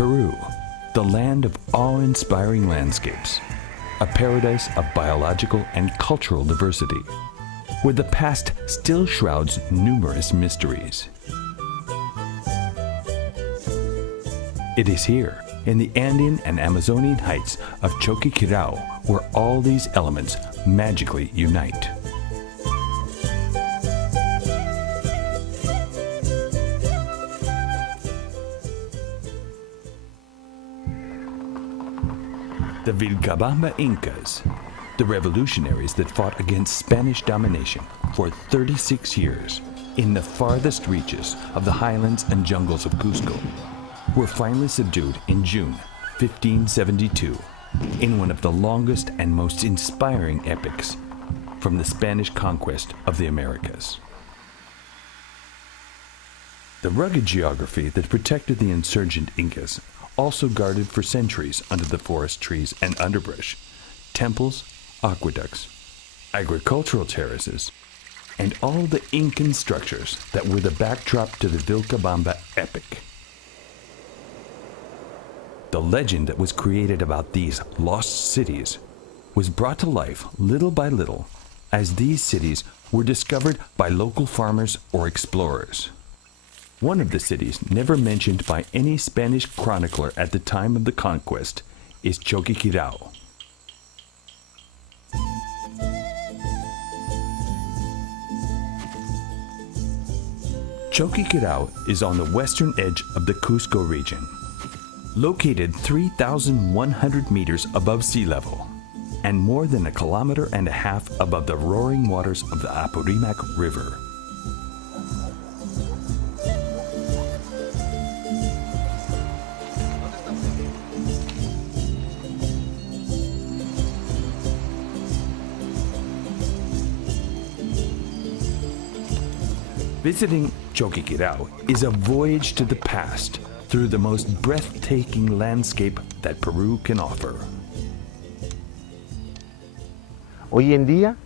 Peru, the land of awe-inspiring landscapes, a paradise of biological and cultural diversity, where the past still shrouds numerous mysteries. It is here, in the Andean and Amazonian heights of Choquequirao, where all these elements magically unite. The Vilcabamba Incas, the revolutionaries that fought against Spanish domination for 36 years in the farthest reaches of the highlands and jungles of Cusco, were finally subdued in June 1572 in one of the longest and most inspiring epics from the Spanish conquest of the Americas. The rugged geography that protected the insurgent Incas also guarded for centuries under the forest trees and underbrush temples, aqueducts, agricultural terraces, and all the Incan structures that were the backdrop to the Vilcabamba epic. The legend that was created about these lost cities was brought to life little by little as these cities were discovered by local farmers or explorers. One of the cities never mentioned by any Spanish chronicler at the time of the conquest is Choquequirao. Choquequirao is on the western edge of the Cusco region, located 3,100 meters above sea level and more than 1.5 kilometers above the roaring waters of the Apurimac River. Visiting Choquequirao is a voyage to the past through the most breathtaking landscape that Peru can offer. Hoy en día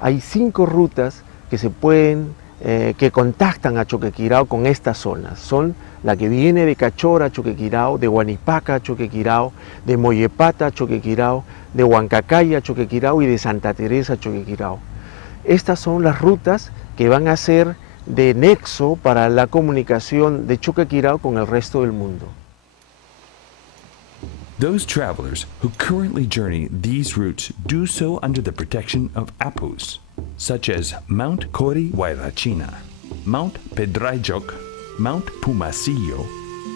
hay 5 rutas que se pueden, que contactan a Choquequirao con estas zonas. Son la que viene de Cachora a Choquequirao, de Huanipaca a Choquequirao, de Mollepata a Choquequirao, de Huancacay a Choquequirao y de Santa Teresa a Choquequirao. Estas son las rutas que van a ser de nexo para la comunicación de Choquequirao con el resto del mundo. Those travelers who currently journey these routes do so under the protection of apus, such as Mount Corihuayrachina, Mount Pedrayoc, Mount Pumasillo,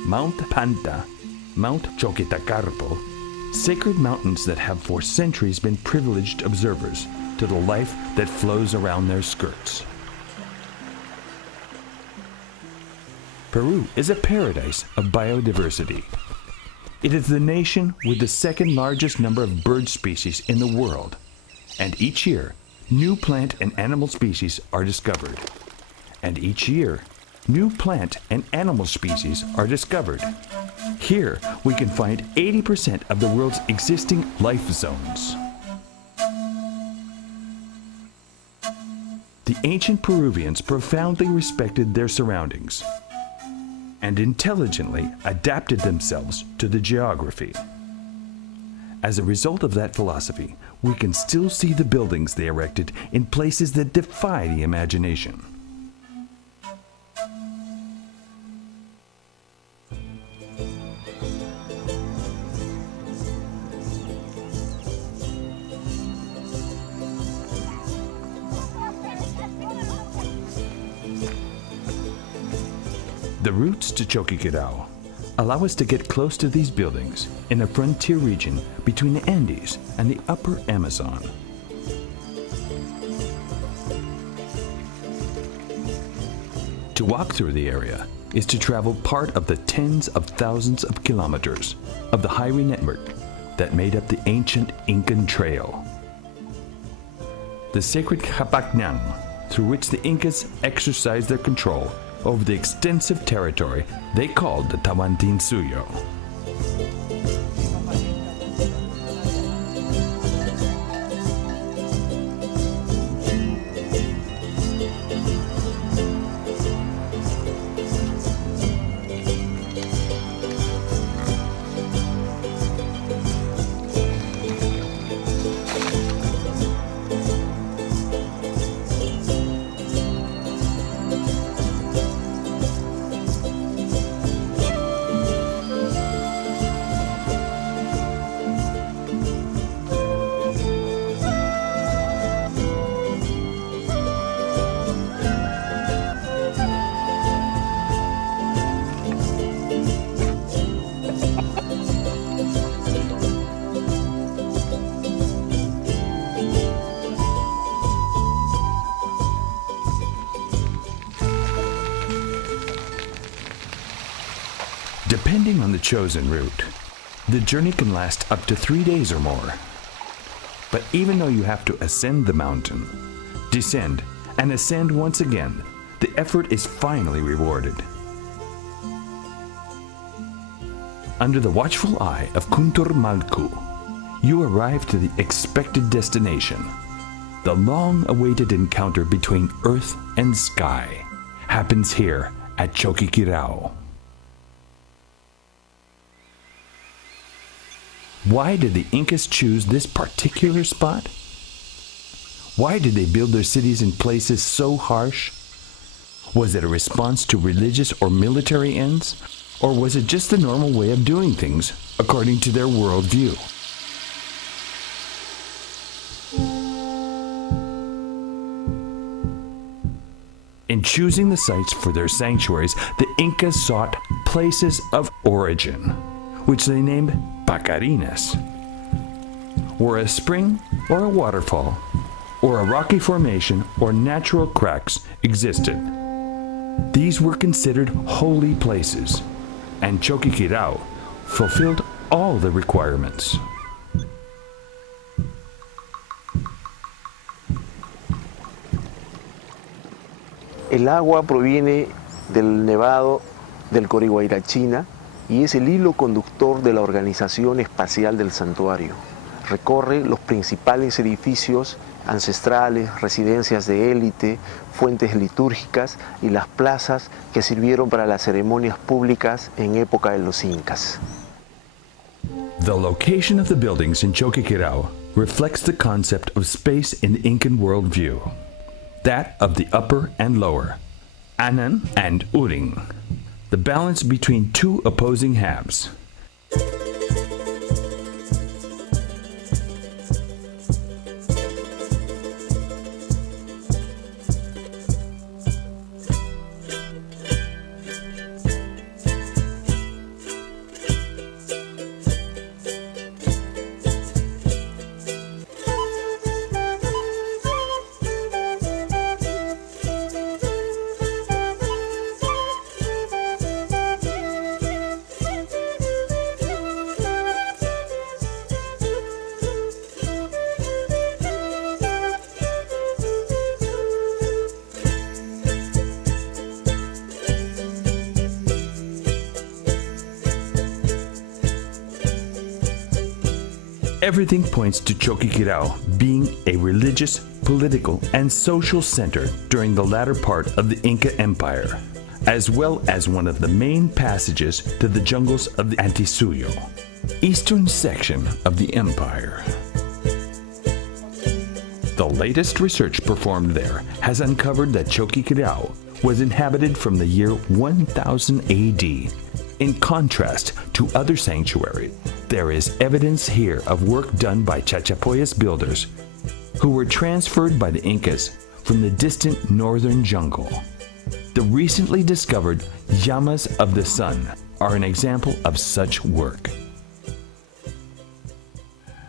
Mount Panta, Mount Choquetacarpo, sacred mountains that have for centuries been privileged observers to the life that flows around their skirts. Peru is a paradise of biodiversity. It is the nation with the second largest number of bird species in the world, and each year, new plant and animal species are discovered. And each year, new plant and animal species are discovered. Here, we can find 80% of the world's existing life zones. The ancient Peruvians profoundly respected their surroundings and intelligently adapted themselves to the geography. As a result of that philosophy, we can still see the buildings they erected in places that defy the imagination. The routes to Choquequirao allow us to get close to these buildings in a frontier region between the Andes and the upper Amazon. To walk through the area is to travel part of the tens of thousands of kilometers of the highway network that made up the ancient Incan Trail. The sacred Capacñan, through which the Incas exercised their control over the extensive territory they called the Tawantinsuyo. Depending on the chosen route, the journey can last up to 3 days or more. But even though you have to ascend the mountain, descend, and ascend once again, the effort is finally rewarded. Under the watchful eye of Kuntur Malku, you arrive to the expected destination. The long-awaited encounter between earth and sky happens here at Choquequirao. Why did the Incas choose this particular spot? Why did they build their cities in places so harsh? Was it a response to religious or military ends? Or was it just the normal way of doing things according to their worldview? In choosing the sites for their sanctuaries, the Incas sought places of origin, which they named Pacarinas, where a spring or a waterfall, or a rocky formation or natural cracks existed. These were considered holy places, and Choquequirao fulfilled all the requirements. El agua proviene del nevado del Corihuayrachina y es el hilo conductor de la organización espacial del santuario. Recorre los principales edificios ancestrales, residencias de élite, fuentes litúrgicas y las plazas que sirvieron para las ceremonias públicas en época de los incas. The location of the buildings in Choquequirao reflects the concept of space in the Incan worldview, that of the upper and lower, Anan and Uring, the balance between two opposing halves. Everything points to Choquequirao being a religious, political, and social center during the latter part of the Inca Empire, as well as one of the main passages to the jungles of the Antisuyo, eastern section of the empire. The latest research performed there has uncovered that Choquequirao was inhabited from the year 1000 AD. In contrast to other sanctuaries, there is evidence here of work done by Chachapoyas builders who were transferred by the Incas from the distant northern jungle. The recently discovered llamas of the sun are an example of such work.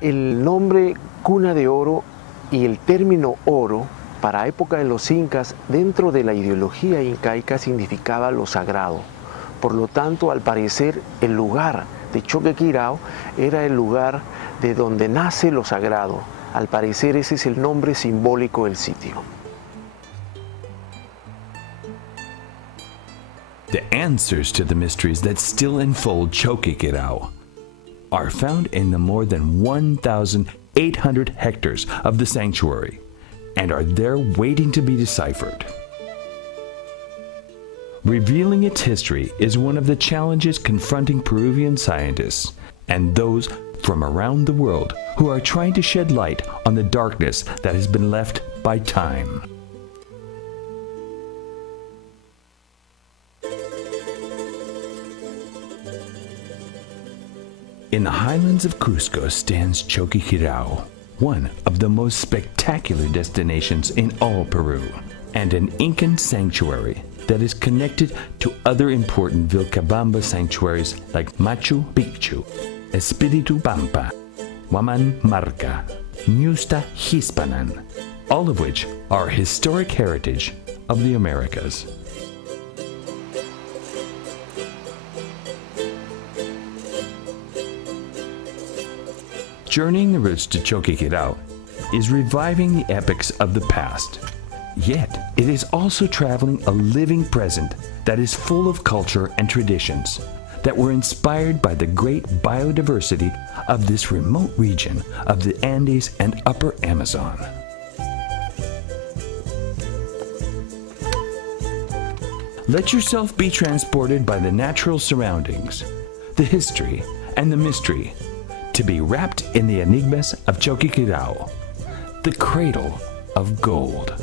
El nombre Cuna de Oro y el término oro para época de los incas dentro de la ideología incaica significaba lo sagrado. Por lo tanto, al parecer, el lugar de Choquequirao era el lugar de donde nace lo sagrado. Al parecer, ese es el nombre simbólico del sitio. The answers to the mysteries that still enfold Choquequirao are found in the more than 1,800 hectares of the sanctuary and are there waiting to be deciphered. Revealing its history is one of the challenges confronting Peruvian scientists and those from around the world who are trying to shed light on the darkness that has been left by time. In the highlands of Cusco stands Choquequirao, one of the most spectacular destinations in all Peru, and an Incan sanctuary that is connected to other important Vilcabamba sanctuaries like Machu Picchu, Espiritu Pampa, Huaman Marca, Ñusta Hispanan, all of which are historic heritage of the Americas. Journeying the roots to Choquequirao is reviving the epics of the past. Yet, it is also traveling a living present that is full of culture and traditions that were inspired by the great biodiversity of this remote region of the Andes and Upper Amazon. Let yourself be transported by the natural surroundings, the history, and the mystery to be wrapped in the enigmas of Choquequirao, the cradle of gold.